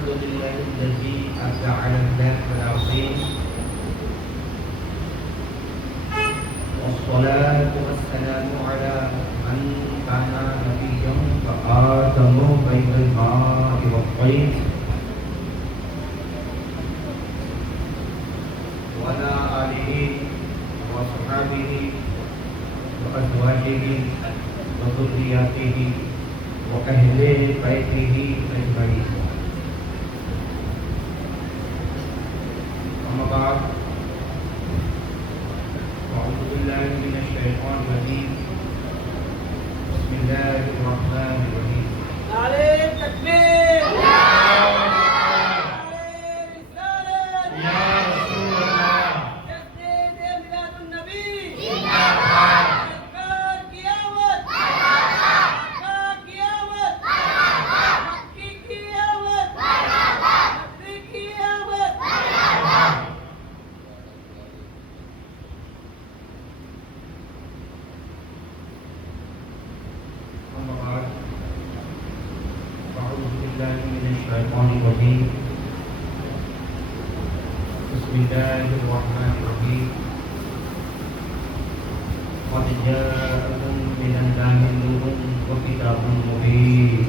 الحمد لله الذي جعل الناس العظيم والصلاة والسلام على من كان نبيا فآدم بين الماء والطين وعلى آله وصحبه وأزواجه وذرياته وأهل بيته أجمعين. أما بعد أعوذ بالله من الشيطان الرجيم. بسم الله الرحمن الرحيم. نعرہ تکبیر، بسم الله الرحمن الرحيم. قد جاءكم من الله نور وكتاب مبين.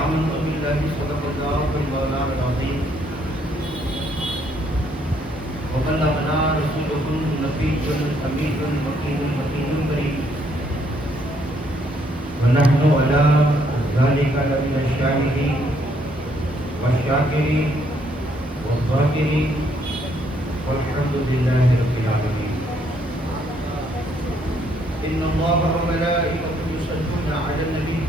آمنت بالله صدق الله والمولى العظيم. وبلغنا رسوله النبي الأمين المكين المكين الكريم. ونحن على ذلك لمن الشاهدين والشاكرين والذاكرين والحمد لله رب العالمين. إن الله وملائكته يصلون على النبي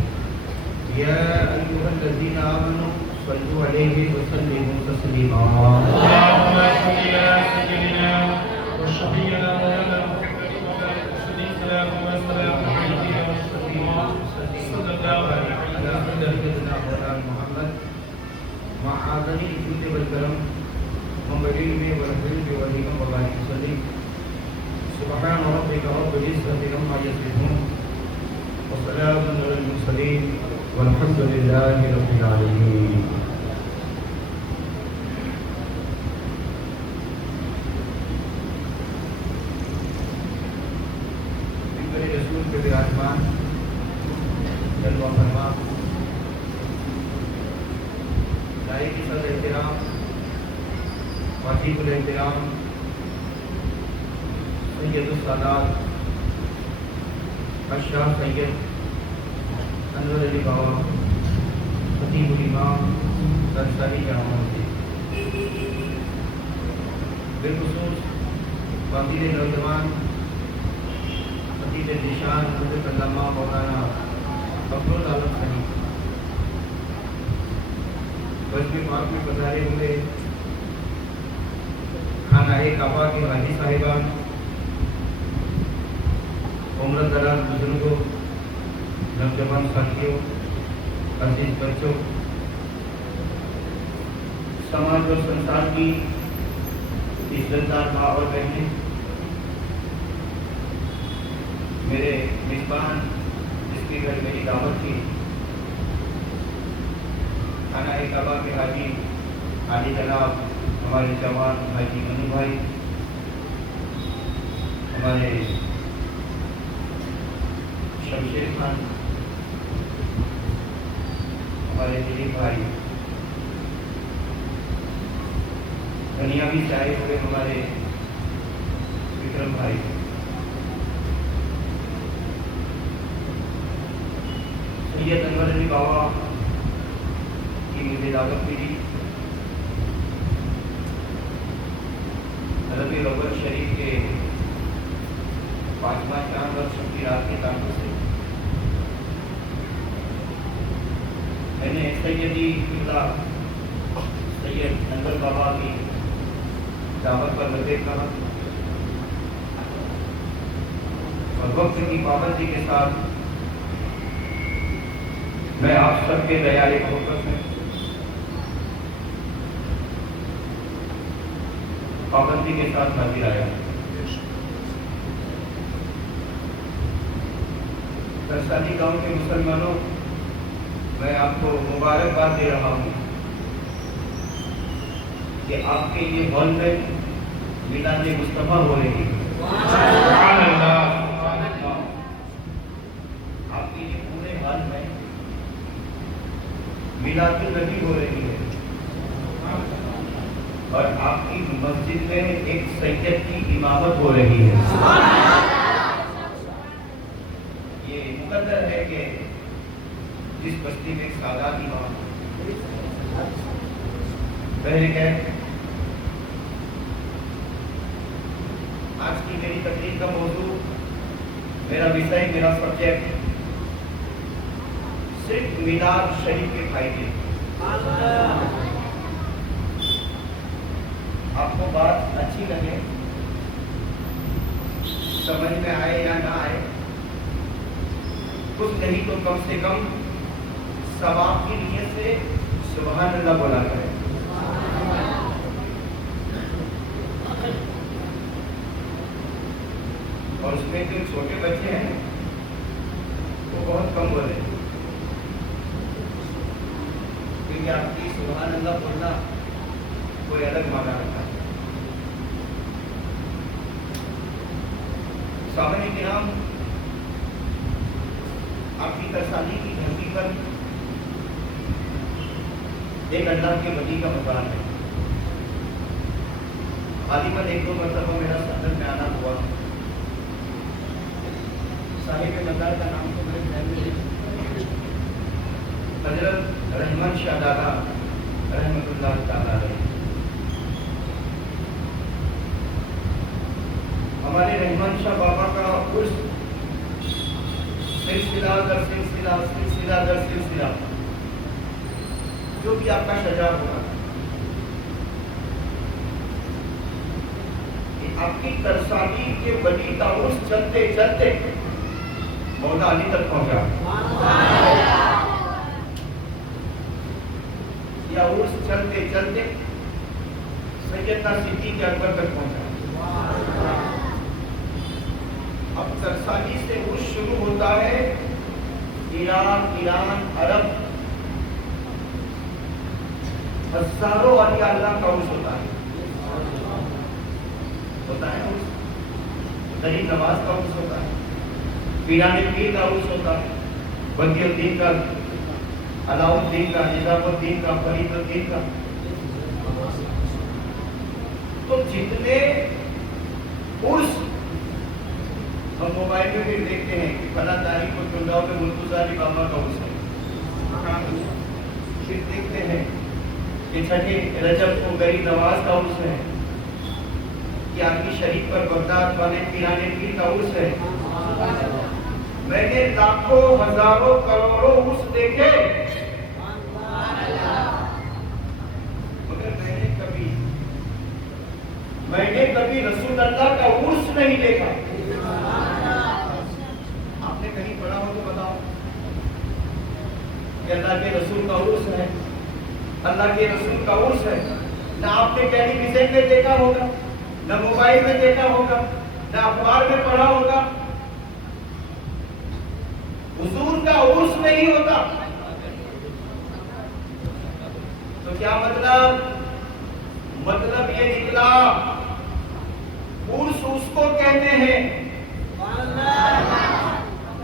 يا أيها الذين آمنوا صلوا عليه وسلموا تسليما. اللهم صل على سيدنا وشفيعنا مولانا محمد وعلى آله وصحبه سلام وسلام عليك يا رسول الله صلى الله عليه على سيدنا مولانا محمد معاذني الجود والكرم ومبين والحلم والهمم وبارك وسلم. سبحان ربك رب العزة عما يصفون وسلام على المرسلين والحمد لله رب العالمين. رسول کے براجمان جلوہ فرما لائق صدر احترام واجب الاحترام سید السادات اشرف سید انور علی بابا خطیب الامام سرساری جامع بالخصوص وزیر نوجوان نشان حضرت علامہ مولانا فخر العالم خانی بجمی پاک میں پدھارے ہوئے خانہ کعبہ کے حاجی صاحبان، عمر دراز بزرگوں، نوجوان ساتھیوں، عزیز بچوں، سماج اور سنسار کی عزتدار ماں اور بہنیں، میرے میزبان جس کے گھر میری دعوت تھی، خانہ کعبہ کے حاجی عالی جناب ہمارے جوان حاجی منو بھائی، ہمارے شمشیر خان، ہمارے دلیپ بھائی، دنیا بھی چاہے ہوئے ہمارے وکرم بھائی، سید انور علی بابا کی مجھے دعوت ملی، ربیع الاول شریف کے 5واں چاند اور 6 رات کے تعلق سے میں نے سیدی قبلہ سید انور بابا کی دعوت پر لبیک کہا اور وقت کی پابندی کے ساتھ میں آپ سب کے دیال محبت میں پابندی کے ساتھ حاضر آیا. سرسادی گاؤں کے مسلمانوں میں آپ کو مبارکباد دے رہا ہوں کہ آپ کے یہ ہال میں میلاد مصطفیٰ ہو رہی ہے۔ سبحان اللہ۔ آپ کے یہ پورے ہال میں میلاد النبی ہو رہی ہے، اور آپ کی مسجد میں ایک سید کی امامت ہو رہی ہے۔ یہ مقدر ہے کہ جس بستی میں ایک سادات امام آج کی میری تقریر کا موضوع، میرا وشے، میرا سبجیکٹ صرف میلاد شریف کے فائدے۔ آپ کو بات اچھی لگے، سمجھ میں آئے یا نہ آئے، کچھ نہیں تو کم سے کم ثواب کی نیت سے سبحان اللہ بولا کرے۔ اور اس میں جو چھوٹے بچے ہیں وہ بہت کم بولے، کیونکہ آپ کی سبحان اللہ بولنا کوئی الگ معنی رکھتا ہے۔ سامعین کرام، آپ کی ترسالی کی دھرتی پر ایک اللہ کے ولی کا مکان ہے۔ غالباً ایک دو مرتبہ میرا صدر میں آنا ہوا۔ صاحب مزار کا نام تو میرے ذہن میں ہے، حضرت رحمان شاہ دادا رحمۃ اللہ تعالیٰ علیہ۔ ہمارے رحمان شاہ بابا کا عرس سلسلہ در سلسلہ، سلسلہ در سلسلہ، جو بھی آپ کا شجاع ہوگا، آپ کی ترسالی کے ولی کا عرس چلتے چلتے مولا علی تک پہنچا، یا عرس چلتے چلتے سیدنا صدیق اکبر تک پہنچا۔ اب ترسالی سے عرس شروع ہوتا ہے ایران، عرب، ہزاروں اولیاء اللہ کا عرس ہوتا ہے عرس، غریب نواز کا عرس ہوتا ہے، پیران پیر کا عرس ہوتا ہے، بدی الدین کا، علاؤ الدین کا، نظام الدین کا، فرید الدین کا۔ تو جتنے عرس ہم موبائل میں بھی دیکھتے ہیں کہ فلاں تاریخ کو چنڈاؤ میں مرتضیٰ علی بابا کا عرس ہے، پھر دیکھتے ہیں کہ چھٹے رجب کو غریب نواز کا عرس ہے، کہ آگی شریف پر بغداد والے پیران پیر کا عرس ہے۔ میں نے لاکھوں، ہزاروں، کروڑوں عرس دیکھے، مگر میں نے کبھی رسول اللہ کا عرس نہیں دیکھا۔ آپ نے کہیں پڑھا ہو تو بتاؤ کہ اللہ کے رسول کا عرس ہے، اللہ کے رسول کا عرس ہے۔ نہ آپ نے ٹیلی ویژن میں دیکھا ہوگا، نہ موبائل میں دیکھا ہوگا، نہ اخبار میں پڑھا ہوگا۔ حضور کا عرس نہیں ہوتا تو کیا مطلب یہ نکلا، عرس اس کو کہتے ہیں،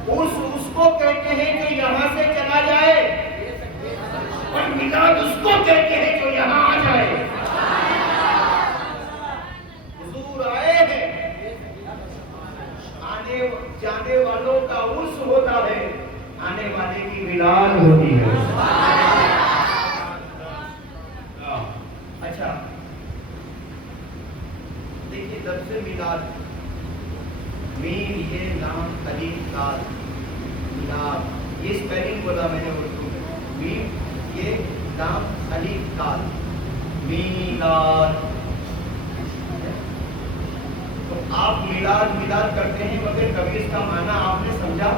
عرس اس کو کہتے ہیں جو یہاں سے چلا جائے، اور میلاد اس کو کہتے ہیں جو یہاں آ جائے۔ حضور آئے ہیں، آنے جانے والوں کا عرس ہوتا ہے، آنے والے کی میلاد ہوتی ہے۔ اچھا دیکھیے، لفظ میلاد، میم یہ لام الف لام، میلاد یہ اسپیلنگ بولا میں نے اردو میں، میم یہ لام الف لام، میلاد۔ تو آپ میلاد کرتے ہیں، مگر کبھی اس کا معنی آپ نے سمجھا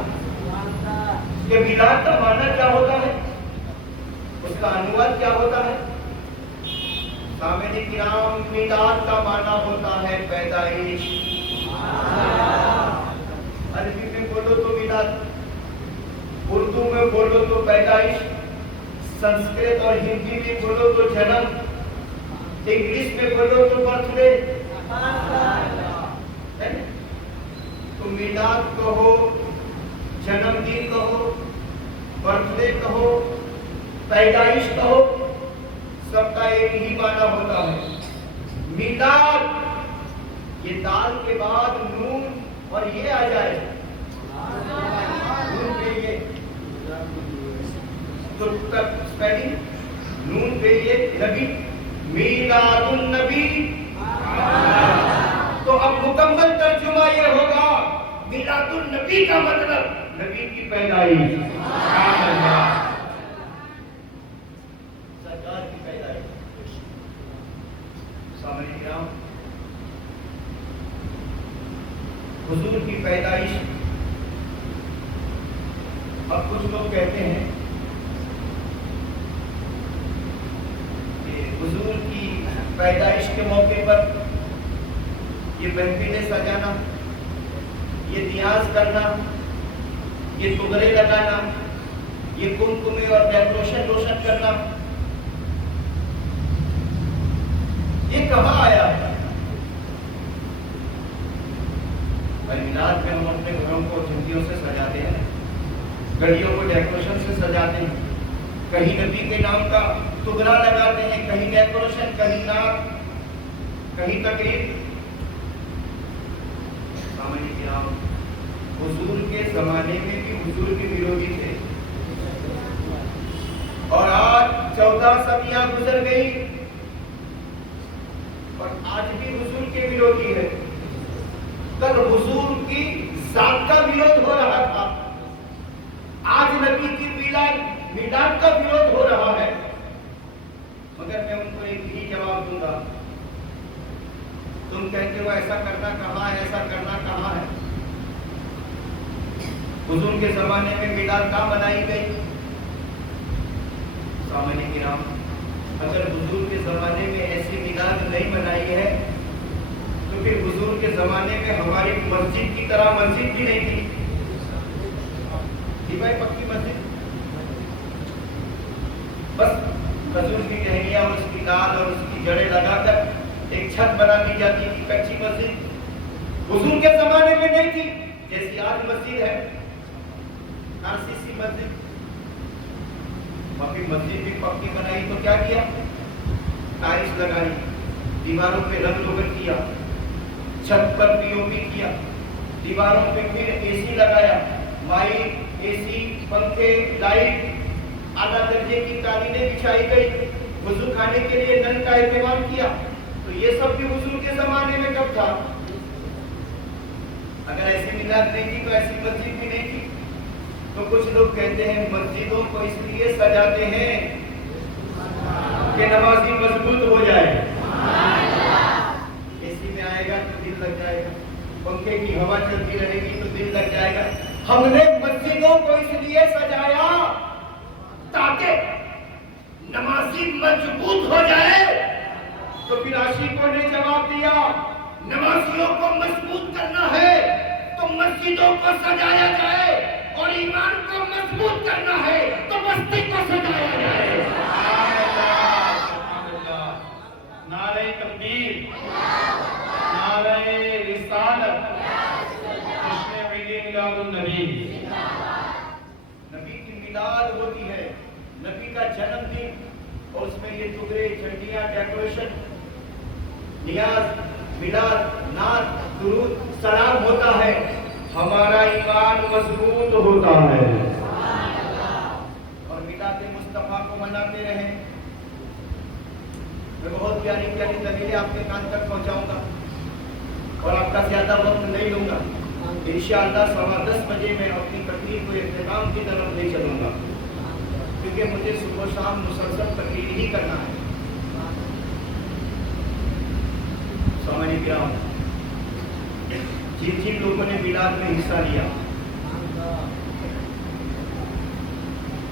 کہ میلاد کا معنی کیا ہوتا ہے، اس کا انواد کیا ہوتا ہے؟ سامعین کرام، میلاد کا معنی ہوتا ہے پیدائش۔ عربی میں بولو تو میلاد، اردو میں بولو تو پیدائش، संस्कृत और हिंदी में बोलो तो जन्म, इंग्लिश में बोलो तो बर्थडे, तो मिलाद कहो, जन्मदिन कहो, बर्थडे कहो, पैदाइश कहो, सबका एक ही माना होता है मिलाद। ये दाल के बाद नून और ये आ जाए, नून पे ये तो स्पेलिंग नून पे ये नबी, मीलादुन नबी। तो अब मुकम्मल तर्जुमा ये होगा, मीलादुन नबी का मतलब नबी की पैदाइश, सरकार की पैदाइश। सामने किराम, हुजूर की पैदाइश। अब कुछ लोग कहते हैं कि हुजूर की पैदाइश के मौके पर ये महफिलें सजाना, ये नियाज करना, ये तुगरे लगाना, ये कुमकुमे और डेकोरेशन रोशन करना, ये कहाँ आया है? मिलाद में हम अपने घरों को झुमकियों से सजाते हैं, गलियों को डेकोरेशन से सजाते हैं, कहीं नबी के नाम का तुगरा लगाते हैं, कहीं डेकोरेशन, कहीं नाम, कहीं तकरीर। सामने किराम, हुजूर के जमाने में भी हुजूर के विरोधी थे और आज 14 सदियां गुजर गई और आज भी हुजूर के विरोधी है। कल हुजूर की जात का विरोध हो रहा था, आज नबी की मिलाद का विरोध हो रहा है। मगर मैं उनको एक ही जवाब दूंगा, तुम कहते हो ऐसा करना कहाँ है, ऐसा करना कहाँ है? हुजूर के जमाने में मिलाद कहाँ बनाई गई? सामने किराम, अगर हुजूर के जमाने में ऐसी मिलाद नहीं बनाई है तो फिर हुजूर के जमाने में हमारी मस्जिद की तरह मस्जिद भी नहीं थी। भाई पक्की मस्जिद, बस खजूर की टहनियां और उसकी दाल और उसकी जड़ें लगाकर एक छत बना दी जाती थी, कच्ची मस्जिद। हुजूर के जमाने में नहीं थी जैसी आज मस्जिद है, आरसीसी मस्जिद। बाकी मस्जिद भी पक्की बनाई तो क्या किया? टाइल्स लगाई, दीवारों पे रंग रोगन किया, छत पर पीओपी किया, दीवारों पे फिर एसी लगाया, माइक, एसी, पंखे, लाइट, आला दर्जे की कालीनें बिछाई गई, वुजू खाने के लिए नल का इंतजाम किया। तो ये सब भी हुजूर के जमाने में कब था? अगर ऐसी मिलाद नहीं थी तो ऐसी मस्जिद भी नहीं थी। तो कुछ लोग कहते हैं मस्जिदों को इसलिए सजाते हैं कि नमाजी मजबूत हो जाए। एसी में आएगा तो दिल लग जाएगा, पंखे की हवा चलती रहेगी तो दिल लग जाएगा। हमने मस्जिदों को इसलिए सजाया ताकि नमाजी मजबूत हो जाए। तो फिर आशिकों ने जवाब दिया, नमाजियों को मजबूत करना है तो मस्जिदों को सजाया जाए, और ईमान को मजबूत करना है तो बस्ती को सजाया जाए। नारे तकबीर, नारे रिसालत, जश्न ईद मिलादुन नबी। नबी की मिलाद होती है, नबी का जन्मदिन, और उसमें ये टुकड़े, झंडियां, डेकोरेशन, नियाज, मिलाद, नात, दुरूद, सलाम होता है। हमारा ईमान मजबूत होता है और मिलाद मुस्तफा को मनाते रहे। मैं बहुत प्यारी प्यारी दलीलें आपके कान तक पहुंचाऊंगा और आपका ज्यादा वक्त नहीं लूंगा। इंशाअल्लाह 10:15 बजे मैं अपनी तकरीर को इख्तिताम की तरफ ले चलूंगा, क्योंकि मुझे सुबह शाम मुसलसल तकरीर ही करना है। सामने किराम, जिन जिन लोगों ने मिलाद में हिस्सा लिया,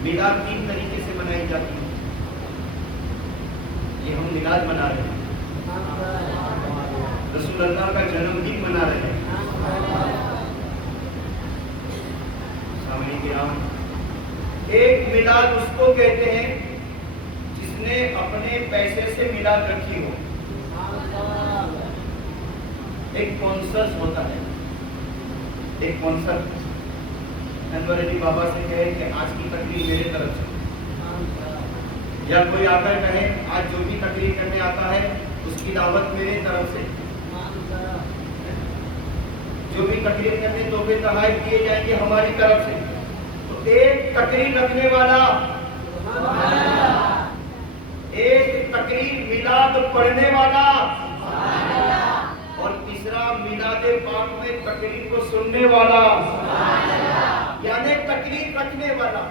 मिलाद 3 तरीके से मनाई जाती है। ये हम मिलाद मना रहे हैं, रसूल अल्लाह का जन्मदिन मना रहे हैं। सामने किराम, एक मिलाद उसको कहते हैं उसने अपने पैसे से मिलाद रखी हो। एक स्पॉन्सर्स होता है, एक स्पॉन्सर अनवर अली बाबा से कहे कि आज की तकरीर मेरे तरफ से, या कोई आकर कहे आज जो भी तकरीर करने आता है उसकी दावत मेरे तरफ से, जो भी तकरीर करने तोहफे तोहफे दिए जाएंगे हमारी तरफ से। तो एक तकरीर रखने वाला, एक तकरीर मिलाद पढ़ने वाला, और तीसरा मिलादे पाक में तकरीर को सुनने वाला, यानी तकरीर रखने वाला,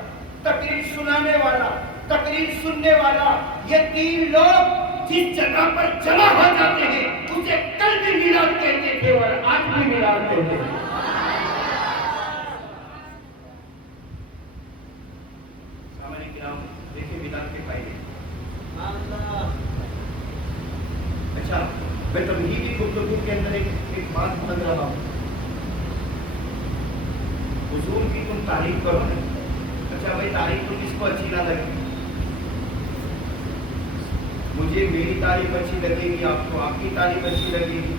तकरीर सुनाने वाला, तकरीर सुनने वाला, ये तीन लोग जिस जगह पर जमा हो जाते हैं उसे कल भी मिलाद कहते थे और आज भी मिलाद कहते हैं। सामान्य किराम, देखिए मिलाद के फायदे। अच्छा, मैं तमहीदी गुफ्तगू के अंदर एक बात समझ रहा हूँ। हुजूर की तुम तारीफ करो ना, अच्छा भाई तारीफ तो किसको अच्छी ना लगे? मुझे मेरी तारीफ अच्छी लगेगी, आपको आपकी तारीफ अच्छी लगेगी।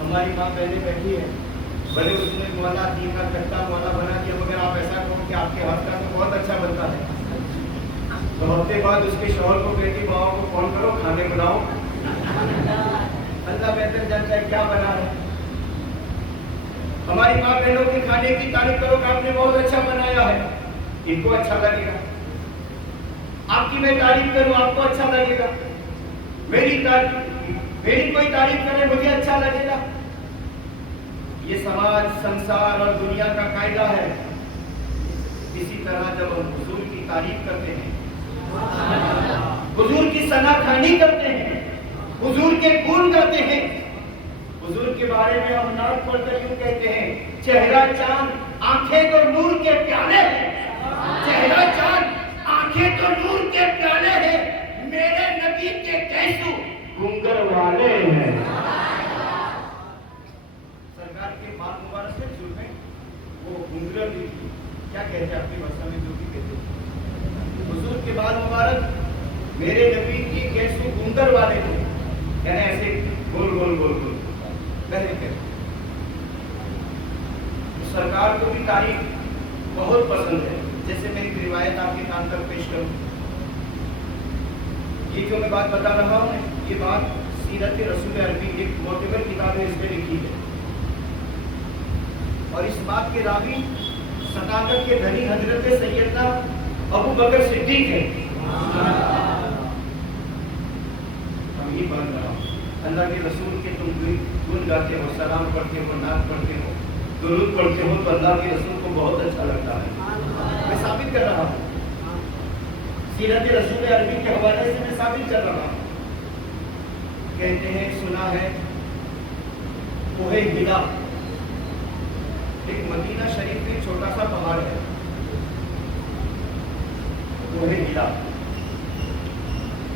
हमारी माँ पहले बैठी है, भले उसने मौला दी का कट्टा मौला बना दिया, मगर आप ऐसा कहो कि आपके हाथ का तो बहुत अच्छा बनता है, तो हफ्ते बाद उसके शौहर को बेटी माओ को फोन करो, खाने बनाओ। अल्लाह बेहतर जानता है क्या बना है। हमारी माँ बहनों के खाने की तारीफ करो कि आपने बहुत अच्छा बनाया है, इनको अच्छा लगेगा। आपकी मैं तारीफ करूं, आपको अच्छा लगेगा। मेरी कोई तारीफ करे, मुझे अच्छा लगेगा। ये समाज, संसार और दुनिया का कायदा है। इसी तरह जब हम हुजूर की तारीफ करते हैं, हुजूर की सनाखानी करते हैं, हुजूर के गुण गाते हैं, हुजूर के बारे में हम नात पढ़कर यूं कहते हैं, चेहरा चांद आंखें तो नूर के प्याले हैं, चेहरा चांद आंखें तो नूर के प्याले हैं, मेरे नबी के कैसू घूंगर वाले हैं। सरकार के बात मुबारक से जुड़ में वो घूंगर भी क्या कहते हैं अपनी भाषा में, जो भी कहते हैं हुजूर के बाल मुबारक मेरे नबी की कैसू घूंगर वाले हैं, यानी ऐसे गोल गोल गोल गोल कहते। सरकार को भी तारीफ बहुत पसंद है। जैसे मैं एक रिवायत आपके कान तक पेश करूं, ये जो मैं बात बता रहा हूं, ये बात सीरत रसूल अरबी एक मोटिवर किताब है, इसमें लिखी है, और इस बात के रावी सदाकत के धनी हजरत सैयदना अबू बकर सिद्दीक है। हम ये बात रहा हूं, अल्लाह के रसूल के तुम गुण गाते हो, सलाम पढ़ते हो, नात पढ़ते हो, दुरूद पढ़ते हो, तो अल्लाह के रसूल को बहुत अच्छा लगता है। मैं साबित कर रहा हूँ, सीरत रसूल अरबी के हवाले से मैं साबित कर रहा हूँ। कहते हैं, सुना है कोहे हिला, एक मदीना शरीफ में छोटा सा पहाड़ है, कोहे हिला।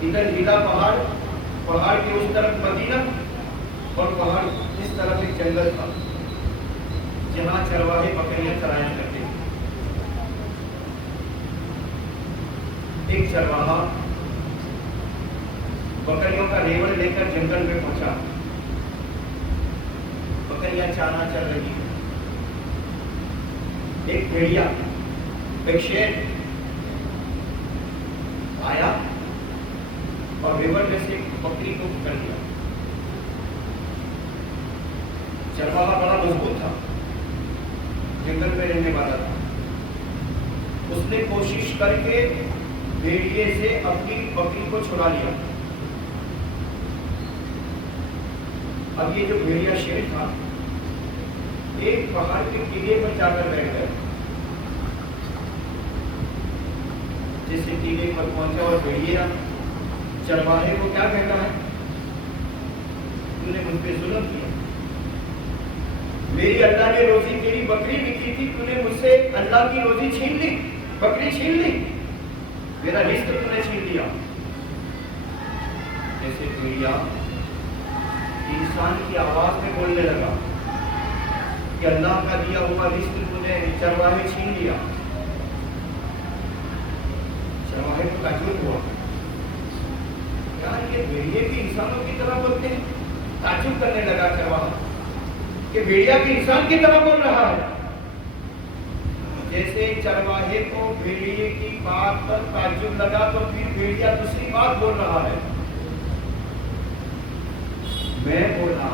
इधर हिला पहाड़, पहाड़ के उस तरफ मदीना, और पहाड़ इस तरफ एक जंगल था जहाँ चरवाहे बकरियां चराया करते थे। एक चरवाहा बकरियों का रेवड़ लेकर जंगल में पहुंचा, बकरियां चारा चल रही है। एक भेड़िया, एक शेर आया और रेवड़ में से बकरी को पकड़ लिया। चरवाहा बड़ा मजबूत था, जंगल में रहने वाला था। उसने कोशिश करके भेड़िए से अपनी बकरी को छुड़ा लिया। अब ये जो भेड़िया शेर था, एक पहाड़ के टीले पर जाकर बैठ गया। जैसे टीले पर पहुंचा और भेड़िया चरवाहे को क्या कहता है, तूने मुझ पे जुल्म किया, मेरी अल्लाह ने रोजी तेरी बकरी बिकी थी, तूने मुझसे अल्लाह की रोजी छीन ली, बकरी छीन ली, मेरा रिस्क तूने छीन लिया। जैसे भेड़िया इंसान की आवाज में बोलने लगा कि अल्लाह का दिया हुआ रिस्क तूने चरवाहे छीन लिया। चरवाहे ताज्जुब हुआ, यार ये भेड़िए भी इंसानों की तरह बोलते हैं। ताज्जुब करने लगा चरवाहा कि भेड़िया भी इंसान की तरह बोल रहा है। जैसे चरवाहे को भेड़िए की बात पर ताज्जुब लगा तो फिर भेड़िया दूसरी बात बोल रहा है। मैं बोला,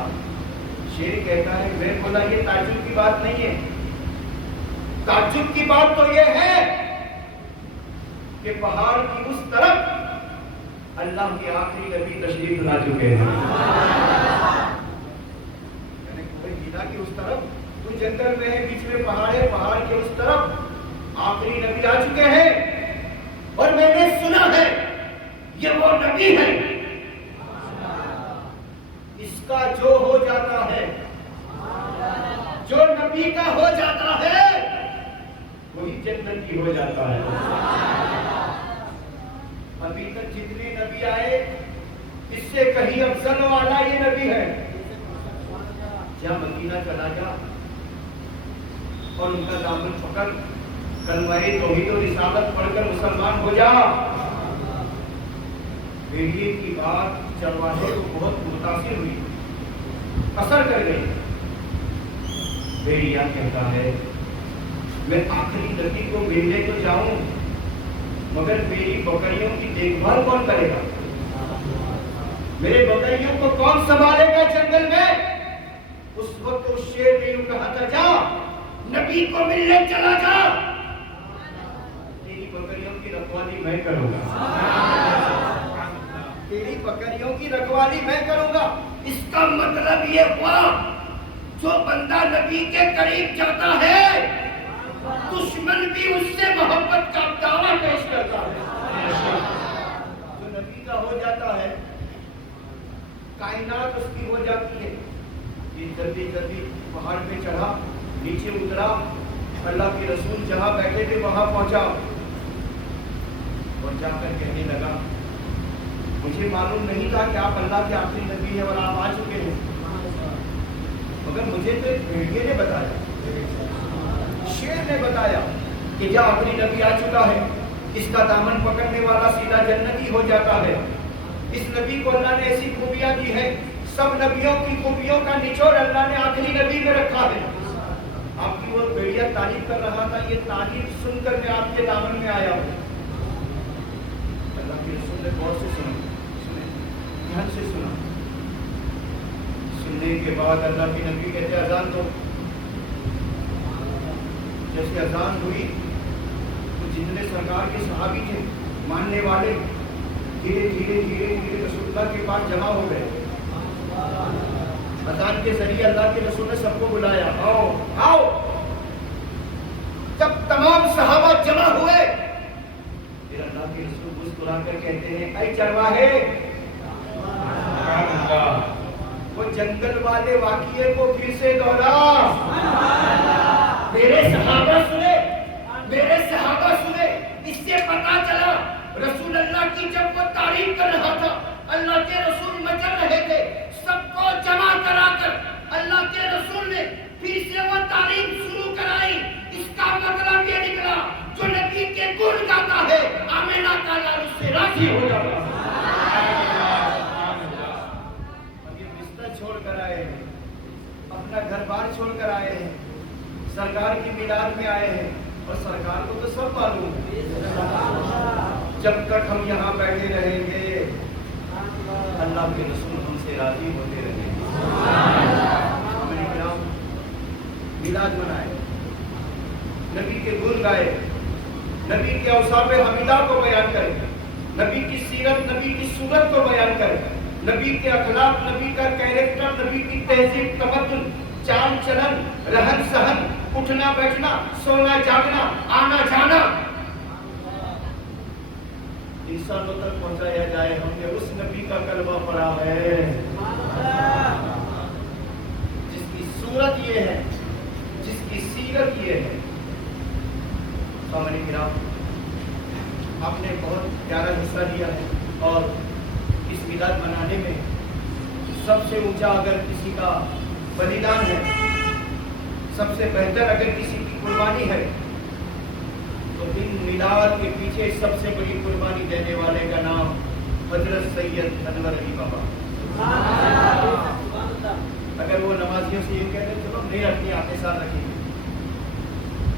शेर कहता है, मैं बोला ये ताज्जुब की बात नहीं है। ताज्जुब की बात तो ये है कि पहाड़ की उस तरफ अल्लाह के आखिरी नबी तशरीफ ला चुके हैं। यानी कोई मीना की उस तरफ, कोई जंगल में है, बीच में पहाड़ है, पहाड़ के उस तरफ आखिरी नबी आ चुके हैं। और मैंने सुना है ये वो नबी है, इसका जो हो जाता है, जो नबी का हो जाता है, वही जन्नती हो जाता है। अभी तक जितने नबी आए, इससे कहीं अफजल वाला ये नबी है। क्या मदीना चला जा और उनका दामन पकड़ कलमाए तौहीद और रिसालत पढ़कर मुसलमान हो जा। भेड़िए की बात चरवाहे को बहुत मुतासिर हुई, असर कर गई। भेड़िया कहता है, मैं आखिरी नबी को मिलने तो जाऊं, मगर मेरी बकरियों की देखभाल कौन करेगा? मेरे बकरियों को कौन संभालेगा जंगल में? उस वक्त उस शेर ने यूं कहा था, जा नबी को मिलने चला जा, तेरी बकरियों की रखवाली मैं करूंगा, तेरी बकरियों की रखवाली मैं करूंगा। इसका मतलब ये हुआ, जो बंदा नबी के करीब जाता है, दुश्मन भी उससे मोहब्बत का दावा पेश करता है। जो नबी का हो जाता है, कायनात उसकी हो जाती है। ये जल्दी जल्दी पहाड़ पे चढ़ा, नीचे उतरा, अल्लाह के रसूल जहां बैठे थे वहां पहुंचा और जाकर कहने लगा, मुझे मालूम नहीं था कि आप अल्लाह के आखिरी नबी हैं और आप आ चुके हैं, मगर मुझे तो एक भेड़िए ने बताया, शेर ने बताया कि जो आखिरी नबी आ चुका है, इसका दामन पकड़ने वाला सीधा जन्नती हो जाता है। इस नबी को अल्लाह ने ऐसी खूबियां दी है, सब नबियों की खूबियों का निचोड़ अल्लाह ने आखिरी नबी में रखा है। आपकी वो भेड़िया तारीफ कर रहा था, ये तारीफ सुनकर मैं आपके दामन में आया हूँ। अल्लाह के रसूल ने गौर से सुना, ध्यान से सुना। सुनने के बाद अल्लाह के नबी कहते, अजान दो। जैसे अजान हुई तो जितने सरकार के सहाबी थे, मानने वाले, धीरे धीरे धीरे धीरे रसूलुल्लाह के पास जमा हो गए। अजान के जरिए अल्लाह के रसूल ने सबको बुलाया, आओ आओ। जब तमाम सहाबा जमा हुए, फिर अल्लाह के रसूल मुस्कुराकर कहते हैं, ऐ चरवाहे, वो जंगल वाले वाक़िए को फिर से दोहरा। मेरे सहाबा सुने, मेरे सहाबा सुने, इससे पता चला रसूल अल्लाह की जब वो तारीफ कर रहा था, अल्लाह के रसूल मचल रहे थे, सबको जमा कराकर अल्लाह के रसूल ने फिर से वो तारीफ शुरू कराई। इसका मतलब ये निकला, जो नबी के गुण गाता है, आमिना का लाल उससे राजी हो जाता है। छोड़ कर आए हैं, अपना घर बार छोड़ कर आए हैं, सरकार की मिलाद में आए हैं, और सरकार को तो सब मालूम है, जब तक हम यहाँ बैठे रहेंगे अल्लाह के रसूल हमसे राजी होते रहेंगे। मिलाद मनाए, नबी के गुण गाए, नबी के औसाफ हमीदा को बयान करें, नबी की सीरत, नबी की सूरत को बयान करें, नबी के अखलाक, नबी का कैरेक्टर, नबी की तहजीब, तमद्दुन, चाल चलन, रहन सहन, उठना बैठना, सोना जागना, आना जाना, इंसानों तक पहुंचाया जाए। हमने उस नबी का कलमा पढ़ा है जिसकी सूरत ये है, जिसकी सीरत ये है। आपने बहुत प्यारा हिस्सा लिया है, और इस मिलाद मनाने में सबसे ऊंचा अगर किसी का बलिदान है, सबसे बेहतर अगर किसी की कुर्बानी है, तो इन मिलाद के पीछे सबसे बड़ी कुर्बानी देने वाले का नाम हजरत सैयद अनवर अली बाबा। अगर वो नमाजियों से ये कहते चलो नहीं रखनी आपके साथ रखेंगे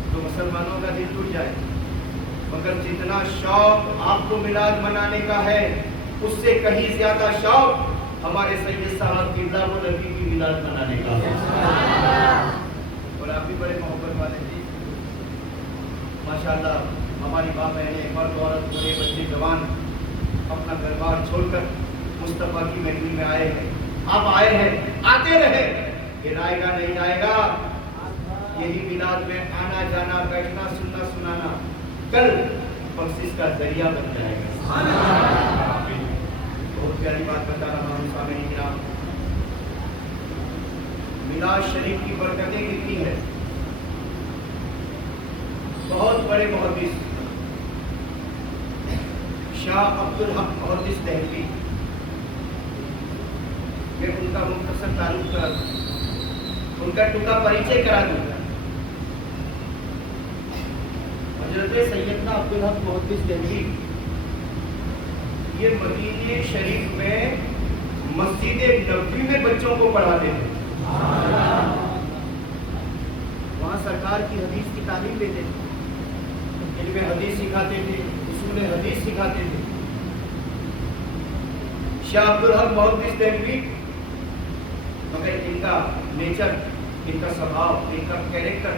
तो मुसलमानों का दिल टूट जाए, मगर जितना शौक आपको मिलाद मनाने का है उससे कहीं ज्यादा शौक हमारे सैयद साहब किबला वो नबी की मिलाद मनाने का है। और आप भी बड़े मोहब्बत वाले थे माशाल्लाह। हमारी माँ बहनें, मर्द औरत, बड़े बच्चे, जवान अपना घर बार छोड़कर मुस्तफा की महफिल में आए हैं। आप आए हैं, आते रहे, ये आएगा नहीं आएगा, यही मिलाद में आना जाना, बैठना, सुनना, सुनाना कल बख्शिश का जरिया बन जाएगा। बहुत प्यारी बात बता रहा हूँ सामने किराम। मिलाद शरीफ की बरकतें कितनी है। बहुत बड़े मुहद्दिस शाह अब्दुल हक मुहद्दिस दहलवी, मैं उनका मुख्तसर तारुफ करा दूं, उनका टुका परिचय करा दूंगा। हजरत सैयदना अब्दुल हक मुहद्दिस दहलवी ये मदीने शरीफ में मस्जिद नबवी में बच्चों को पढ़ाते थे। वहाँ सरकार की हदीस की तालीम देते थे, इनमें हदीस सिखाते थे, उसूल हदीस सिखाते थे। शाह अब्दुल हक मुहद्दिस दहलवी, मगर इनका नेचर, इनका स्वभाव, इनका कैरेक्टर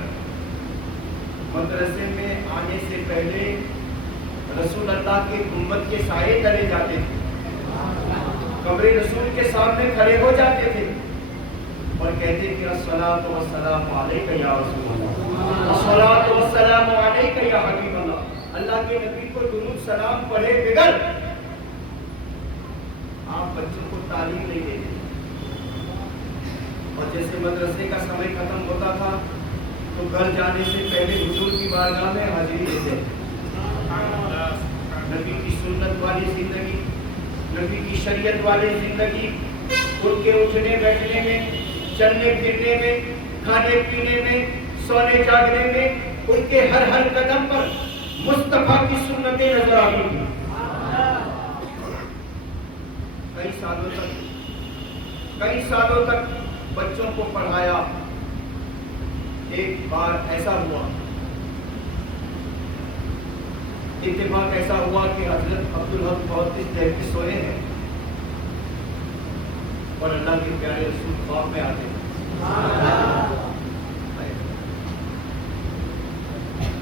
मदरसे में आने से पहले रसूल अल्लाह के उम्मत के साए तले जाते थे, कब्र रसूल के सामने खड़े हो जाते थे और कहते कि अस्सलातु वस्सलामु अलैका या रसूल अल्लाह, अस्सलातु वस्सलामु अलैका या हबीब अल्लाह। अल्लाह के नबी को दुरूद सलाम पढ़े बगैर आप बच्चों को तालीम नहीं देते। और जैसे मदरसे का समय खत्म होता था तो घर जाने से पहले हुजूर की बारगाह में हाजिरी देते थे। नबी की सुन्नत वाली जिंदगी, नबी की शरीयत वाली जिंदगी, उनके उठने बैठने में, चलने फिरने में, खाने पीने में, सोने जागने में, उनके हर कदम पर मुस्तफा की सुन्नतें नजर आती थी। कई सालों तक बच्चों को पढ़ाया। एक बार ऐसा हुआ, इत्तेफाक ऐसा हुआ कि हजरत अब्दुल हक मुहद्दिस दहलवी सोए हैं और अल्लाह के प्यारे रसूल ख्वाब में आते हैं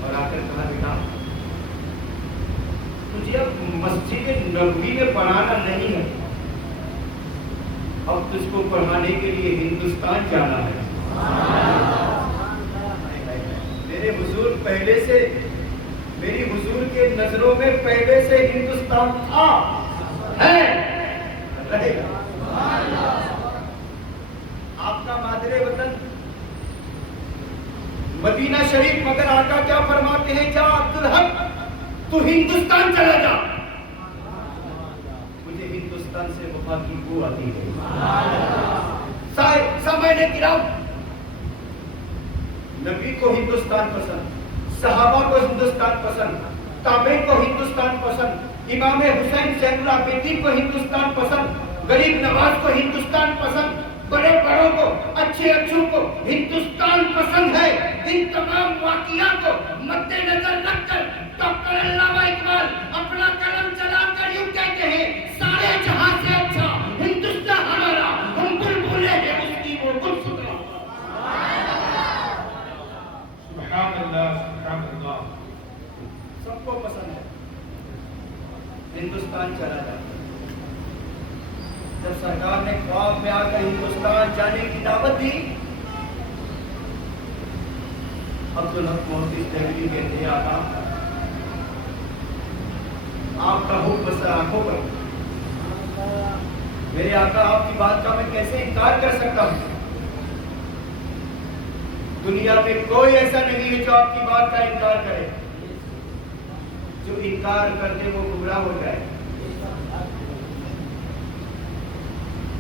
और आकर कहा बेटा तुझे अब मस्जिद नबवी में पढ़ाना नहीं है, अब तुझको पढ़ाने के लिए हिंदुस्तान जाना है। मेरे हुजूर पहले से, मेरी हुजूर के नजरों में पहले से हिंदुस्तान था, है, रहेगा। आपका मादरे वतन मदीना शरीफ, मगर आका क्या फरमाते हैं, जा अब्दुल हक तू हिंदुस्तान चला जा, मुझे हिंदुस्तान से वफा की बू आती है। सामने गिराओ, नबी को हिंदुस्तान पसंद, सहाबा को हिंदुस्तान पसंद, ताबईन को हिंदुस्तान पसंद, इमाम हुसैन ज़ैनुल आबिदीन को हिंदुस्तान पसंद, गरीब नवाज को हिंदुस्तान पसंद, बड़े बड़ों को, अच्छे अच्छों को हिंदुस्तान पसंद है। इन तमाम वाक़िया को मद्देनजर रखकर डॉक्टर अल्लामा इकबाल अपना कलम चलाकर यूं कहते हैं, सारे जहां से अच्छा हिंदुस्तान हमारा, हम बुलबुलें हैं उसकी वो गुलशुदा। सबको पसंद है, हिंदुस्तान चला जाता है। जब सरकार ने ख्वाब में आकर हिंदुस्तान जाने की दावत दी, अब्दुल हक मुहद्दिस दहलवी कहते आका आपका हुक्म बस आंखों पर, मेरे आका आपकी बात का मैं कैसे इनकार कर सकता हूं। दुनिया में कोई ऐसा नहीं है जो आपकी बात का इनकार करे, जो इनकार कर दे वो गुमराह हो जाए,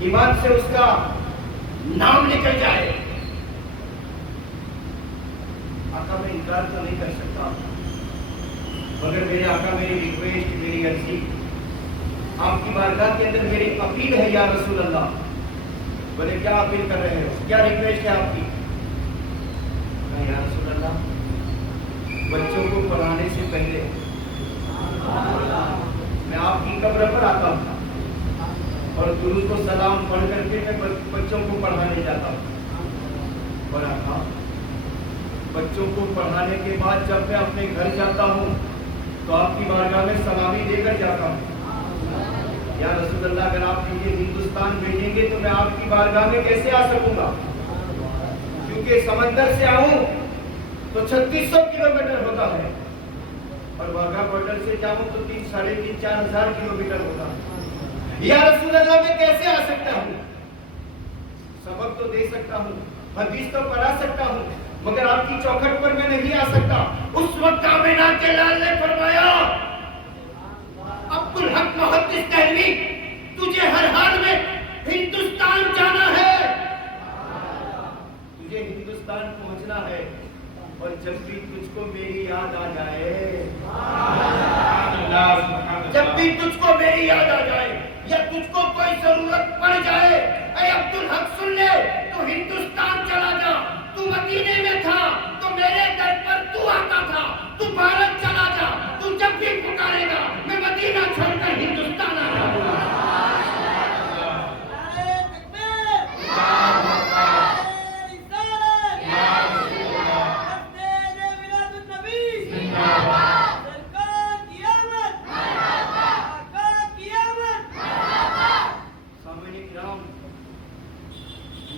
ईमान से उसका नाम निकल जाए। आका मैं इनकार तो नहीं कर सकता, मगर मेरे आका, मेरी रिक्वेस्ट, मेरी अर्जी आपकी बारगाह के अंदर मेरी अपील है या रसूल अल्लाह। बोले क्या अपील कर रहे हो, क्या रिक्वेस्ट है आपकी? या रसूल अल्लाह, बच्चों को पढ़ाने से पहले मैं आपकी कब्र पर आता हूँ और दुरूद को सलाम पढ़ करके मैं बच्चों को पढ़ाने जाता हूँ। और आका, बच्चों को पढ़ाने के बाद जब मैं अपने घर जाता हूँ तो आपकी बारगाह में सलामी देकर जाता हूँ। या रसूल अल्लाह, अगर आप मुझे हिंदुस्तान भेजेंगे तो मैं आपकी बारगाह में कैसे आ सकूंगा? क्योंकि समंदर से आऊं तो 3600 किलोमीटर होता है और वाघा बॉर्डर से जाऊं तो 3,500-4,000 किलोमीटर होता है। या रसूल अल्लाह, मैं कैसे आ सकता हूँ? सबक तो दे सकता हूँ, हदीस तो पढ़ा सकता हूँ, मगर आपकी चौखट पर मैं नहीं आ सकता। उस वक्त आमिना के लाल ने फरमाया, अब्दुल हक मुहद्दिस दहलवी, तुझे हर हाल में हिंदुस्तान जाना है, तुझे हिंदुस्तान पहुंचना है। और जब भी तुझको मेरी याद आ जाए, जब भी तुझको मेरी याद आ जाए या तुझको कोई जरूरत पड़ जाए, ऐ अब्दुल हक सुन ले, तू हिंदुस्तान चला जा। तू मदीने में था तो मेरे दर पर तू आता था, तू भारत चला जा, तू जब भी पुकारेगा मैं मदीना छोड़कर हिंदुस्तान आ जाऊंगा।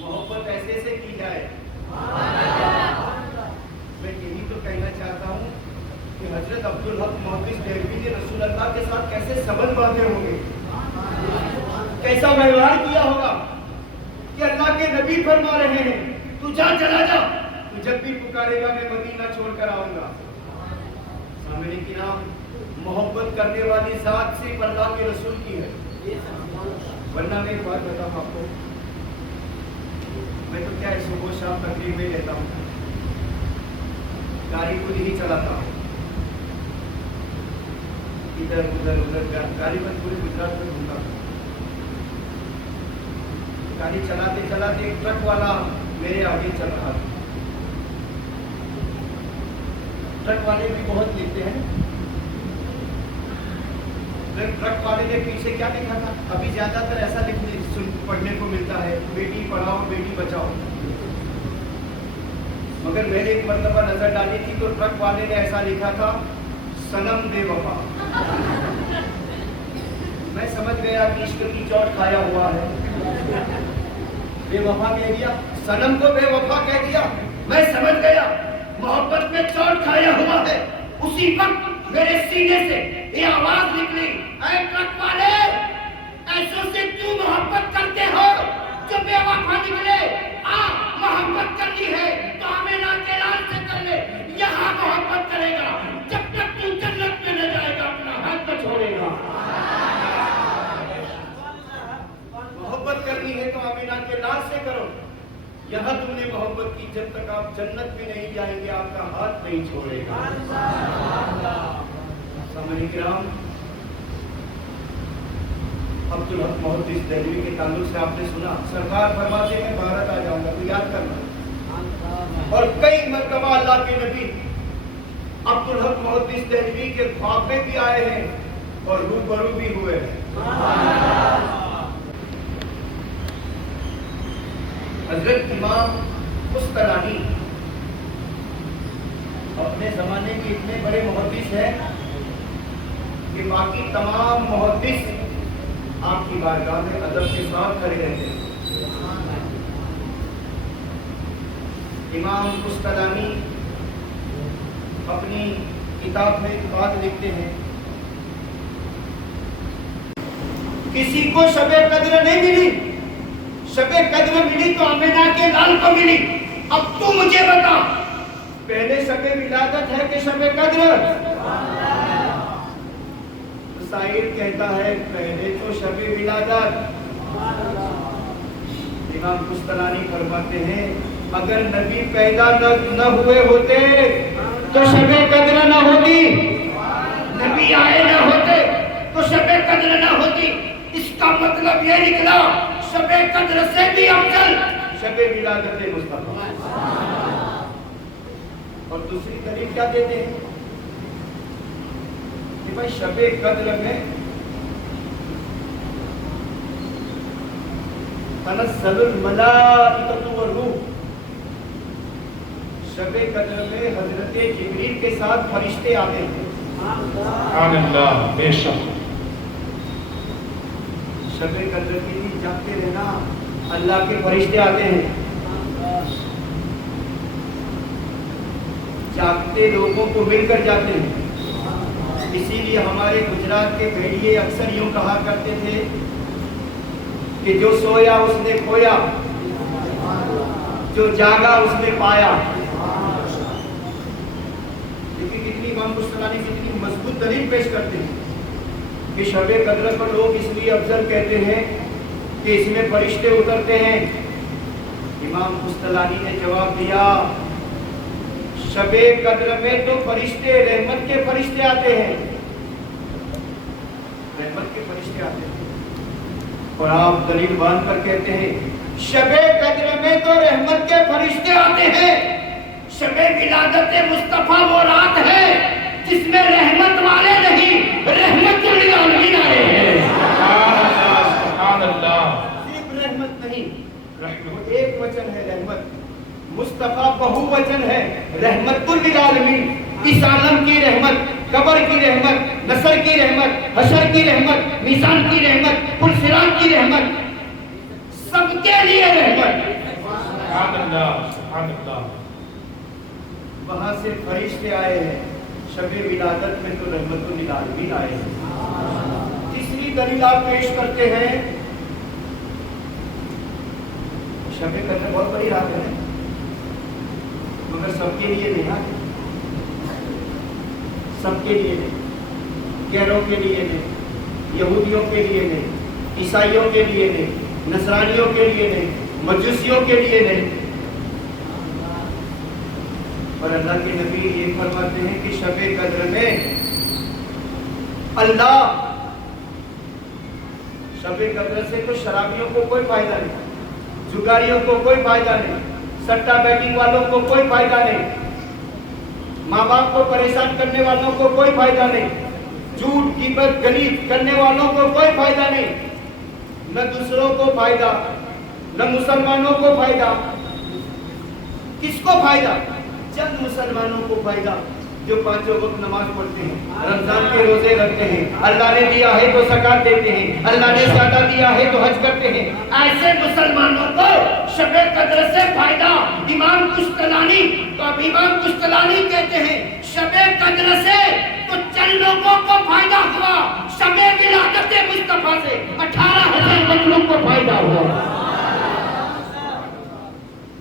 मोहब्बत ऐसे से की जाए। मैं यही तो कहना चाहता हूँ कि हजरत अब्दुल हक मुहद्दिस दहलवी ने रसूल अल्लाह के साथ कैसे संबंध बांधे होंगे, कैसा व्यवहार किया होगा कि अल्लाह के नबी फरमा रहे हैं, तू जा, चला जा, तू जब भी पुकारेगा मैं मदीना छोड़कर आऊंगा। सामने की नाम, मोहब्बत करने वाली जात सिर्फ अल्लाह के रसूल की है। वरना मैं एक बात बताऊं आपको, मैं तो क्या सुबह शाम तकलीफ में लेता हूँ, गाड़ी खुद ही चलाता हूँ, इधर उधर गाड़ी में पूरे गुजरात में घूमता हूँ। गाड़ी चलाते चलाते एक ट्रक वाला मेरे आगे चल रहा था। ट्रक वाले भी बहुत लिखते हैं। ट्रक वाले ने पीछे क्या लिखा था? अभी ज्यादातर ऐसा पढ़ने को मिलता है, बेटी पढ़ाओ बेटी बचाओ। मगर मैंने एक मर्तबा नजर डाली थी तो ट्रक वाले ने ऐसा लिखा था, सनम बेवफा। मैं समझ गया कि इश्क की चोट खाया हुआ है। बेवफा कह दिया, सनम को बेवफा कह दिया, मैं समझ गया मोहब्बत में चोट खाया हुआ है। उसी वक्त मेरे सीने से ये आवाज निकली, ऐ ट्रक वाले, ऐसों से क्यों मोहब्बत करते हो जो बेवफा निकले? मोहब्बत करनी है तो आमिना के लाल से कर ले, यहाँ मोहब्बत करेगा, जब तक तू जन्नत में न जाएगा अपना हाथ न छोड़ेगा। मोहब्बत करनी है तो आमिना के लाल से करो, यहाँ तुमने मोहब्बत की, जब तक आप जन्नत में नहीं जाएंगे आपका हाथ नहीं छोड़ेगा। सामने किराम, अब्दुल हक मुहद्दिस दहलवी के ताल्लुक से आपने सुना, सरकार फरमाते हैं भारत आ जाऊंगा, तो याद करना। और कई मरतबा अल्लाह के नबी अब्दुल हक मुहद्दिस दहलवी के ख्वाब में भी आए हैं और रूबरू भी हुए हैं। हजरत इमाम कुस्तलानी अपने जमाने के इतने बड़े मुहद्दिस हैं कि बाकी तमाम मुहद्दिस आपकी बारगाह में अदब के साथ खड़े रहते हैं। इमाम कुस्तलानी अपनी किताब में एक बात लिखते हैं, किसी को शबे कद्र नहीं मिली, शबे कद्र मिली तो आमिना के लाल को मिली। अब तू मुझे बता, पहले शबे विलादत है कि शबे कद्र? शायर कहता है पहले तो शबे विलादत। इमाम कुस्तलानी फरमाते हैं, अगर नबी पैदा न हुए होते तो शबे कद्र न होती। ولادت مصطفیٰ. اور دوسری دلیل کیا دیتے ہیں کہ بھائی شب قدر میں تنزل الملائکۃ والروح، شب قدر میں حضرت جبریل کے ساتھ فرشتے آتے ہیں. سبحان اللہ. بے شک شب قدر کے لیے جاگتے رہنا، اللہ کے فرشتے آتے ہیں. جاگتے لوگوں کو مل کر جاتے ہیں. اسی لیے ہمارے گجرات کے بھیڑیے اکثر یوں کہا کرتے تھے کہ جو سویا اس نے کھویا، جو جاگا اس نے پایا. لیکن کتنی امام مصطفیٰ نے کتنی مضبوط دلیل پیش کرتے ہیں کہ شب قدر کو لوگ اس لیے افضل کہتے ہیں کہ اس میں فرشتے اترتے ہیں. امام مصطفیٰ نے جواب دیا شب قدر میں تو فرشتے رحمت کے فرشتے آتے ہیں، رحمت کے فرشتے آتے ہیں. اور آپ دلیل باندھ کر کہتے ہیں شب قدر میں تو رحمت کے فرشتے آتے ہیں. شب ولادت مصطفیٰ وہ رات ہے جس میں رحمت والے نہیں، رحمت للعالمین آئے ہیں. سبحان اللہ. صرف رحمت نہیں، رحمت ایک وچن ہے رحمت، مصطفیٰ بہو وچن ہے رحمت للعالمین. اس عالم کی رحمت، قبر کی رحمت، نصر کی رحمت، حشر کی رحمت، میزان کی رحمت، پل صراط کی رحمت، سب کے لیے رحمت. سبحان اللہ. سبحان اللہ. وہاں سے فرشتے آئے ہیں، شب ولادت میں تو رحمت للعالمین آئے ہیں. تیسری دلیل آپ پیش کرتے ہیں شب قدر بہت بڑی رات ہے مگر سب کے لیے نہیں، سب کے لیے نہیں، غیروں کے لیے نہیں، یہودیوں کے لیے نہیں، عیسائیوں کے لیے نہیں، نصرانیوں کے لیے نہیں، مجوسیوں کے لیے نہیں. اور اللہ کے نبی یہ فرماتے ہیں کہ شب قدر میں اللہ، شب قدر سے تو شرابیوں کو کوئی فائدہ نہیں، جگاریوں کو کوئی فائدہ نہیں، سٹا بیٹنگ والوں کو کوئی فائدہ نہیں، ماں باپ کو پریشان کرنے والوں کو کوئی فائدہ نہیں، جھوٹ غیبت غلیظ کرنے والوں کو کوئی فائدہ نہیں. نہ دوسروں کو فائدہ، نہ مسلمانوں کو فائدہ. کس کو فائدہ؟ چند مسلمانوں کو فائدہ جو پانچوں وقت نماز پڑھتے ہیں، رمضان کے روزے رکھتے ہیں، اللہ نے دیا ہے تو زکات دیتے ہیں، اللہ نے زیادہ دیا ہے تو حج کرتے ہیں. ایسے مسلمانوں کو شب قدر سے فائدہ. امام کشتلانی کہتے ہیں شب قدر سے تو چند لوگوں کو فائدہ ہوا، شب ولادت مصطفیٰ سے 18,000 مخلوق کو فائدہ ہوا.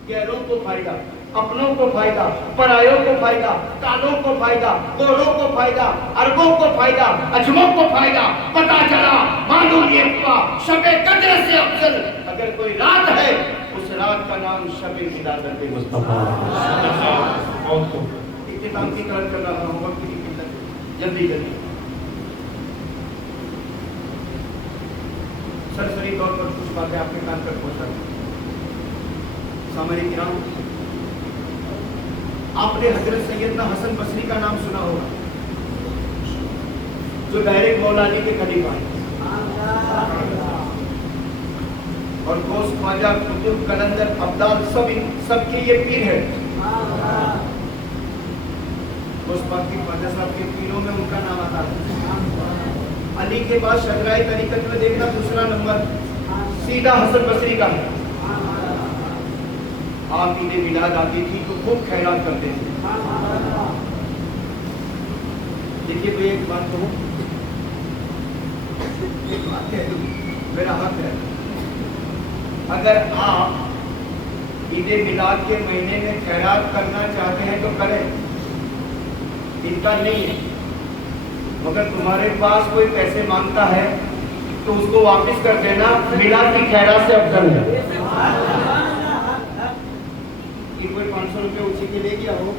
غیروں کو فائدہ، اپنوں کو فائدہ، پرایوں کو فائدہ، کالوں کو فائدہ، گوروں کو فائدہ، عربوں کو فائدہ، اجموں کو فائدہ. پتا چلا، معلوم یہ ہوا شب قدر سے افضل اگر کوئی رات ہے اس رات کا نام شب ولادت مصطفیٰ. اختتام کی طرف چل رہا ہوں، وقت کی قلت، جلدی جلدی. سرسری طور پر کچھ باتیں آپ کے کان پر پہنچا دیں. سامعین کرام، آپ نے حضرت سیدنا حسن بصری کا نام سنا ہوگا جو ڈائریکٹ مولا علی کے خلیفہ ہیں، اور غوث خواجہ قطب قلندر ابدال سب کے یہ پیر ہے. غوث پاک کے خواجہ صاحب کے پیروں میں ان کا نام آتا ہے. علی کے بعد شجرائے طریقت میں دیکھنا دوسرا نمبر سیدھا حسن بصری کا ہے. آپ عید میلاد آتی تھی تو خوب خیرات کرتے تھے. دیکھیے تو ایک بات کہوں، ایک بات ہے، میرا حق ہے، اگر آپ عید میلاد کے مہینے میں خیرات کرنا چاہتے ہیں تو کریں، انکار نہیں ہے. مگر تمہارے پاس کوئی پیسے مانگتا ہے تو اس کو واپس کر دینا، میلاد کی خیرات سے افضل ہے. کہ کوئی 500 روپے اسی کے لے گیا ہو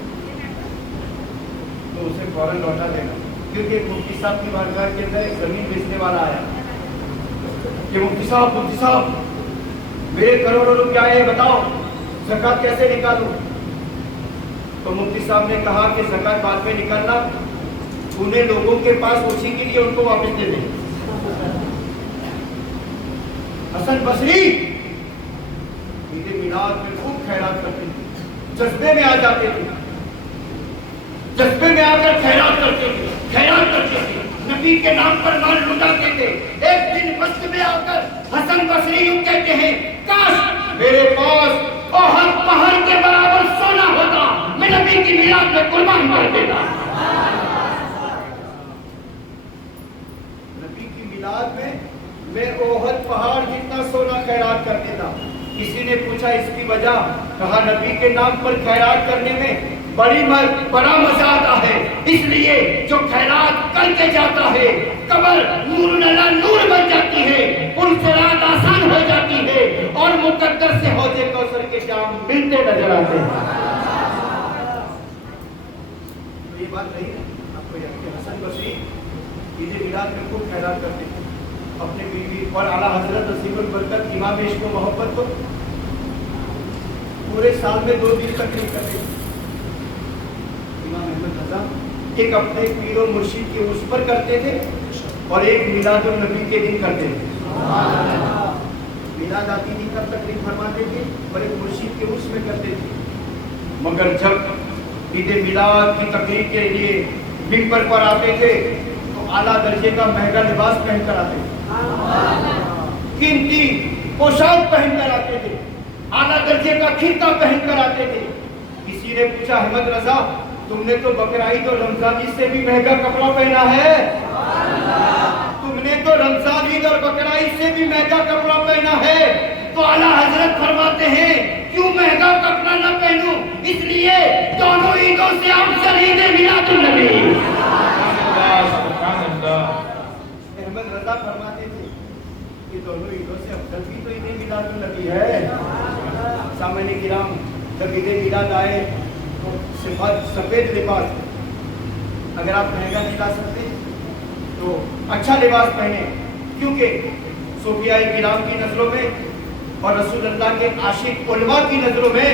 تو اسے فوراً لوٹا دینا. کیونکہ مفتی صاحب کی بارگاہ کے اندر ایک زمین بیچنے والا آیا کہ مفتی صاحب میرے کروڑوں روپیہ آئے، بتاؤ ज़कात कैसे निकालूं? तो मुफ्ती साहब ने कहा कि ज़कात बाद में निकालना, उन्हें लोगों के पास उसी के लिए उनको वापस दे दें। हसन बसरी ईद मिलाद में खूब खैरात करते थे, जज्बे में आ जाते थे, जज्बे में आकर खैरात करते थे, नबी के नाम पर माल लुटाते थे। एक दिन मस्जिद में आकर हसन बसरी यूं कहते हैं, काश मेरे पास ओहद पहाड़ के बराबर सोना होता, मैं नबी की मिलाद में कुर्बान कर देता। नबी की मिलाद में मैं ओहद पहाड़ जितना सोना खैरात कर देता। किसी ने पूछा इसकी वजह, कहा नबी के नाम पर खैरात करने में बड़ा मजा आता है, इसलिए जो खैरात करके जाता है कब्र नूर नला नूर बन जाती है, उनसे रात आसान हो जाती है और मुकद्दर से हौजे कौसर के जाम मिलते नजर आते हैं। तो ये बात नहीं है आपको याद कि हसन बसरी ईद मिलाद में खूब खैरात करते थे, अपने बीवी और आला हजरत नसीबुल बरकत इमाम इश्क व मोहब्बत को पूरे साल में 2 दिन तकलीफ करते थे। इमाम अहमद रज़ा एक अपने पीर और मुर्शिद के उस पर करते थे और एक मिलादुल नबी के दिन करते थे। मिलाद आती थी तब तकलीफ फरमाते थे और एक मुर्शिद के उस में करते थे। मगर जब ईद मिलाद की तकरीब के लिए मिंबर पर आते थे तो आला दर्जे का महंगा लिबास पहनकर आते थे, कीमती पोशाक पहनकर आते थे, आला दर्जे का खिता पहनकर आते थे। किसी ने पूछा, अहमद रजा तुमने तो बकराईद और रमजान ईद से भी महंगा कपड़ा पहना है, तुमने तो रमजान ईद और बकराईद से भी महंगा कपड़ा पहना है। तो आला हजरत फरमाते हैं क्यों महंगा कपड़ा न पहनूं, इसलिए दोनों ईदों से अफजल ईद मिलादुन नबी। अहमद रजा फरमाते थे कि दोनों ईदों से अफजल भी तो ईद मिलादुन नबी है। सामने किराम जब ईद मिलाद आए तो सफेद लिबास, अगर आप महंगा नहीं ला सकते तो अच्छा लिबास पहने, क्योंकि सूफियाए किराम की नजरों में और रसूल अल्लाह के आशिक उलमा की नजरों में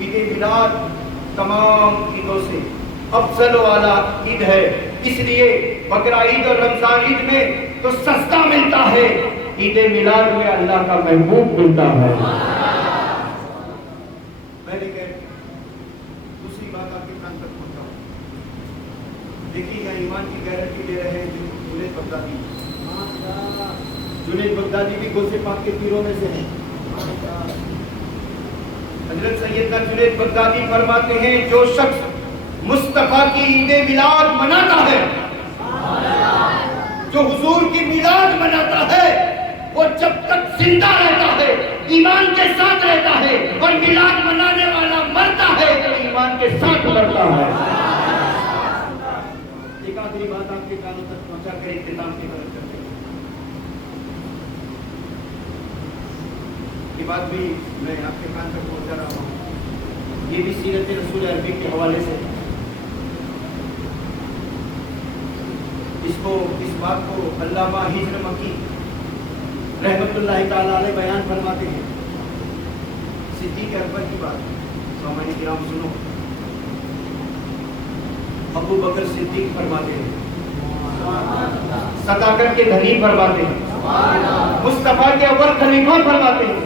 ईद मिलाद तमाम ईदों से अफजल वाला ईद है। इसलिए बकरा ईद और रमजान ईद में तो सस्ता मिलता है, ईद मिलाद में अल्लाह का महबूब मिलता है। मैंने दूसरी बात आपके कान तक पहुंचाऊं, देखिए ईमान की गारंटी दे रहे हैं जुनैद बगदादी। जुनैद बगदादी भी गौसे पाक के पीरों में से हैं। हजरत सैयदना जुनैद बगदादी फरमाते हैं जो शख्स मुस्तफा की ईद मिलाद मनाता है, जो हुजूर की मिलाद मनाता है, वो जब तक जिंदा रहता है ईमान के साथ रहता है, और मिलाद मनाने वाला मरता है तो ईमान के साथ मरता है। एक आखिरी बात आपके कानों तक पहुंचा कर इख्तिताम की मदद करते हैं। ये बात भी मैं आपके कान तक पहुंचा रहा हूँ, ये भी सीरत रसूल अरबी के हवाले से। इस बात को अल्लामा हिज्र मक्की रहमतुल्लाह ताला अलैह बयान फरमाते हैं। सिद्दीक़ अकबर की बात, सामान्य किराम सुनो। अबू बकर सिद्दीक फरमाते हैं, सदाकत के धनी फरमाते हैं, मुस्तफा के अव्वल खलीफा फरमाते हैं,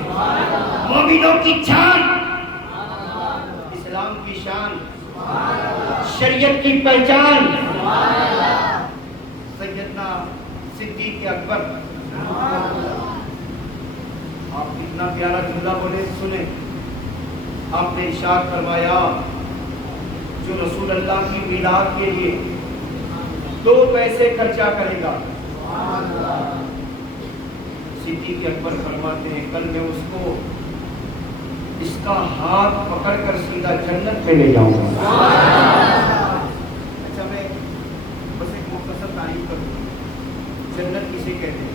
मोमिनों की जान, इस्लाम की शान, शरीयत की पहचान, सैयदना सिद्दीक अकबर। आप इतना प्यारा जुमला बोले, सुने। आपने इरशाद फरमाया जो रसूल अल्लाह की मिलाद के लिए 2 पैसे खर्चा करेगा, सिद्दीक अकबर फरमाते हैं कल मैं उसको इसका हाथ पकड़कर सीधा जन्नत में ले जाऊंगा। अच्छा, मैं बस एक मुख्तसर तारीफ करूंगा, जन्नत किसे कहते हैं।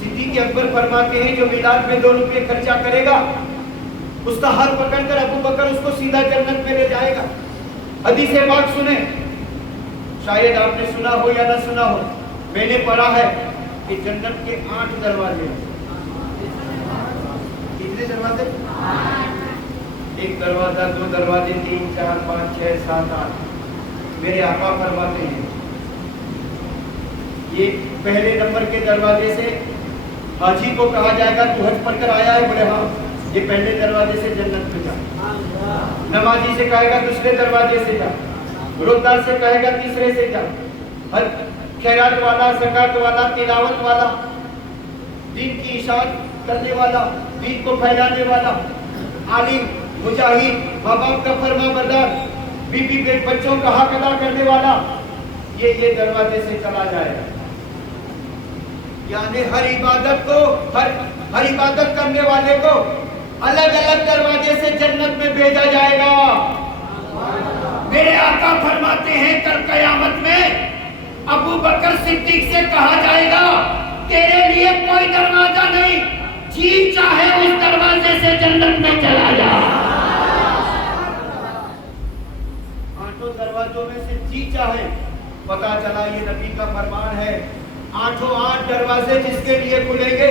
सिद्दीक अकबर फरमाते हैं जो मिलाद में 2 रुपये खर्चा करेगा, उसका हाथ पकड़कर अबू बकर उसको सीधा जन्नत में ले जाएगा। हदीस पाक सुने, शायद आपने सुना हो या ना सुना हो, मैंने पढ़ा है कि जन्नत के 8 दरवाजे। कितने दरवाजे? एक दरवाजा, दो दरवाजे, 3, 4, 5, 6, 7, 8। मेरे आका फरमाते हैं ये पहले नंबर के दरवाजे से हाजी को कहा जाएगा तू हज पढ़ कर आया है, बोले हाँ, ये पहले दरवाजे से जन्नत में जा। नमाजी से कहेगा दूसरे दरवाजे से जा, रोज़दार से कहेगा तीसरे से जा, हर खैरात वाला, ज़कात वाला, तिलावत वाला, दीन की इशाअत करने वाला, दीन को फैलाने वाला, आलिम, मुजाहिद, माँ बाप का फरमा बरदार, बीबी बच्चों का हक अदा करने वाला, ये दरवाजे से चला जाएगा। यानी हर इबादत को, हर इबादत करने वाले को अलग अलग दरवाजे से जन्नत में भेजा जाएगा। मेरे आका फरमाते हैं कल कयामत में अबू बकर सिद्दीक से कहा जाएगा तेरे लिए कोई दरवाजा नहीं, जी चाहे उस दरवाजे से जन्नत में चला जा। 8 दरवाजों में से जी चाहे, पता चला ये नबी का फरमान है। 8 दरवाजे जिसके लिए खुलेंगे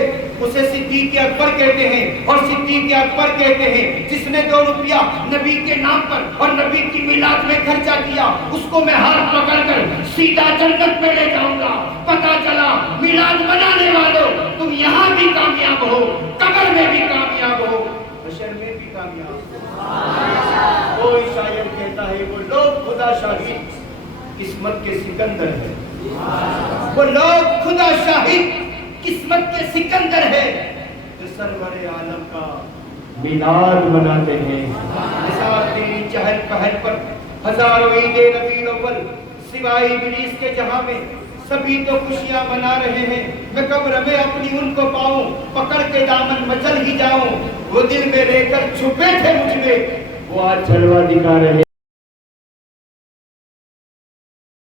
उसे सिद्दीक अकबर कहते हैं। और सिद्दीक अकबर कहते हैं जिसने 2 रुपया नबी के नाम पर और नबी की मिलाद में खर्चा किया उसको मैं हाथ पकड़कर सीधा जन्नत में ले जाऊंगा। पता चला मिलाद मनाने वालों तुम यहाँ भी कामयाब हो, कब्र में भी कामयाब हो, हशर में भी कामयाब हो। कोई शायर कहता है वो लोग खुदा शाहिद किस्मत के सिकंदर है, वो लोग खुदा शाहिद किस्मत के सिकंदर है जो सरवरे आलम का मिलाद मनाते हैं। निसार तेरी चहल पहल पर हजारों ईदे रबीउल अव्वल सिवाय इब्लीस के जहां में सभी तो खुशियां मना रहे हैं। मैं कब्र में अपनी उनको पाऊं, पकड़ के दामन मचल ही जाऊं। वो दिल में रहकर छुपे थे मुझ में, वो आज जलवा दिखा रहे हैं।